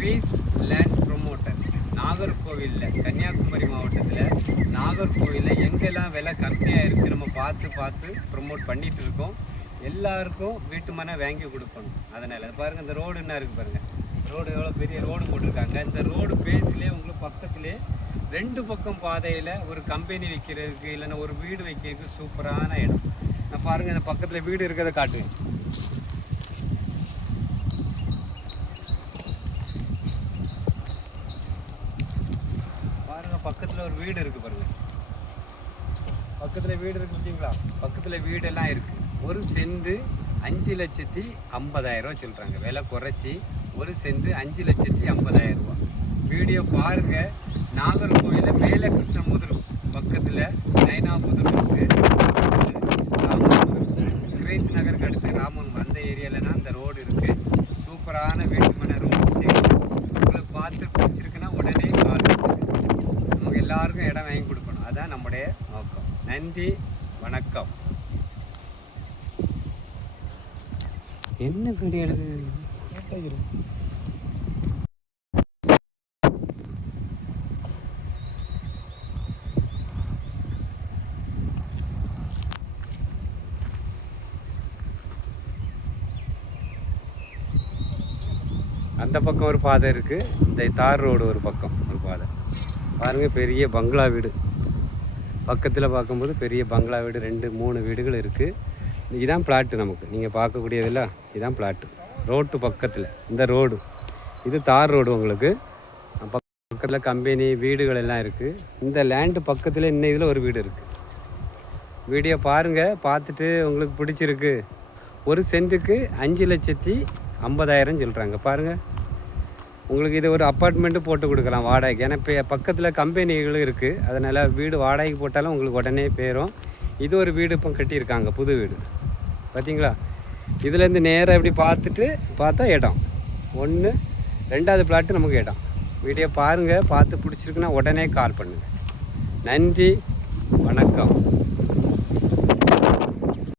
Greece land promoter. நாகர்கோவிலில், கன்னியாகுமரி மாவட்டத்தில் நாகர்கோவிலில் எங்கெல்லாம் விலை கம்மியாக இருக்குது நம்ம பார்த்து ப்ரொமோட் பண்ணிகிட்டு இருக்கோம். எல்லாருக்கும் வீட்டு மனை வாங்கி கொடுக்கணும். அதனால் பாருங்கள், இந்த ரோடு என்ன இருக்குது பாருங்கள். ரோடு எவ்வளோ பெரிய ரோடு போட்டிருக்காங்க. இந்த ரோடு பேஸ்லேயே உங்களுக்கு பக்கத்துலேயே 2 பக்கம் பாதையில் ஒரு கம்பெனி வைக்கிறதுக்கு இல்லைன்னா ஒரு வீடு வைக்கிறதுக்கு சூப்பரான இடம். நான் பாருங்கள், இந்த பக்கத்தில் வீடு இருக்கிறத காட்டுவேன். பாருங்கள், பக்கத்தில் ஒரு வீடு இருக்குது பாருங்கள். பக்கத்தில் வீடு இருக்குது பார்த்தீங்களா? பக்கத்தில் வீடெல்லாம் இருக்குது. ஒரு சென்ட் 5,50,000 சொல்கிறாங்க. விலை குறைச்சி ஒரு சென்ட் 5,50,000 ரூபா. வீடியோ பாருங்கள். நாகர்கோவிலில் மேலே கிருஷ்ணமுதுரு பக்கத்தில் நைனாபுதுரு இருக்குது. கிரேஸ் நகருக்கு அடுத்து ராமன் அந்த ஏரியாவில் தான் இந்த ரோடு இருக்குது. சூப்பரான வீட்டுமனை ரோடு செய்யும். உங்களுக்கு பார்த்து பிடிச்சிருக்குன்னா உடனே கால் பண்ணுங்க. நமக்கு எல்லாருக்கும் இடம் வாங்கி கொடுக்கணும். அதுதான் நம்முடைய நோக்கம். நன்றி, வணக்கம். என்ன வீடியோ எடுக்குது? அந்த பக்கம் ஒரு பாதை இருக்குது. இந்த தார் ரோடு ஒரு பக்கம் ஒரு பாதை. பாருங்கள், பெரிய பங்களா வீடு. பக்கத்தில் பார்க்கும்போது பெரிய பங்களா வீடு 2-3 வீடுகள் இருக்குது. இதுதான் பிளாட்டு. நமக்கு நீங்கள் பார்க்கக்கூடியதில்ல, இதுதான் பிளாட்டு. ரோட்டு பக்கத்தில் இந்த ரோடு, இது தார் ரோடு. உங்களுக்கு பக்கத்தில் கம்பெனி வீடுகள் எல்லாம் இருக்குது. இந்த லேண்டு பக்கத்தில் இன்னும் இதில் ஒரு வீடு இருக்குது. வீடியோ பாருங்கள். பார்த்துட்டு உங்களுக்கு பிடிச்சிருக்கு. ஒரு சென்ட்டுக்கு 5,50,000 சொல்கிறாங்க. பாருங்கள், உங்களுக்கு இது ஒரு அப்பார்ட்மெண்ட்டு போட்டு கொடுக்கலாம் வாடகைக்கு. ஏன்னா இப்போ பக்கத்தில் கம்பெனிகளும் இருக்குது. அதனால் வீடு வாடகைக்கு போட்டாலும் உங்களுக்கு உடனே போயிடும். இது ஒரு வீடு இப்போ கட்டியிருக்காங்க, புது வீடு. பார்த்தீங்களா? இதுலேருந்து நேராக இப்படி பார்த்தா இடம் 1, 2வது பிளாட்டு நமக்கு இடம். வீடியோ பாருங்கள். பார்த்து பிடிச்சிருக்குன்னா உடனே கால் பண்ணுங்கள். நன்றி, வணக்கம்.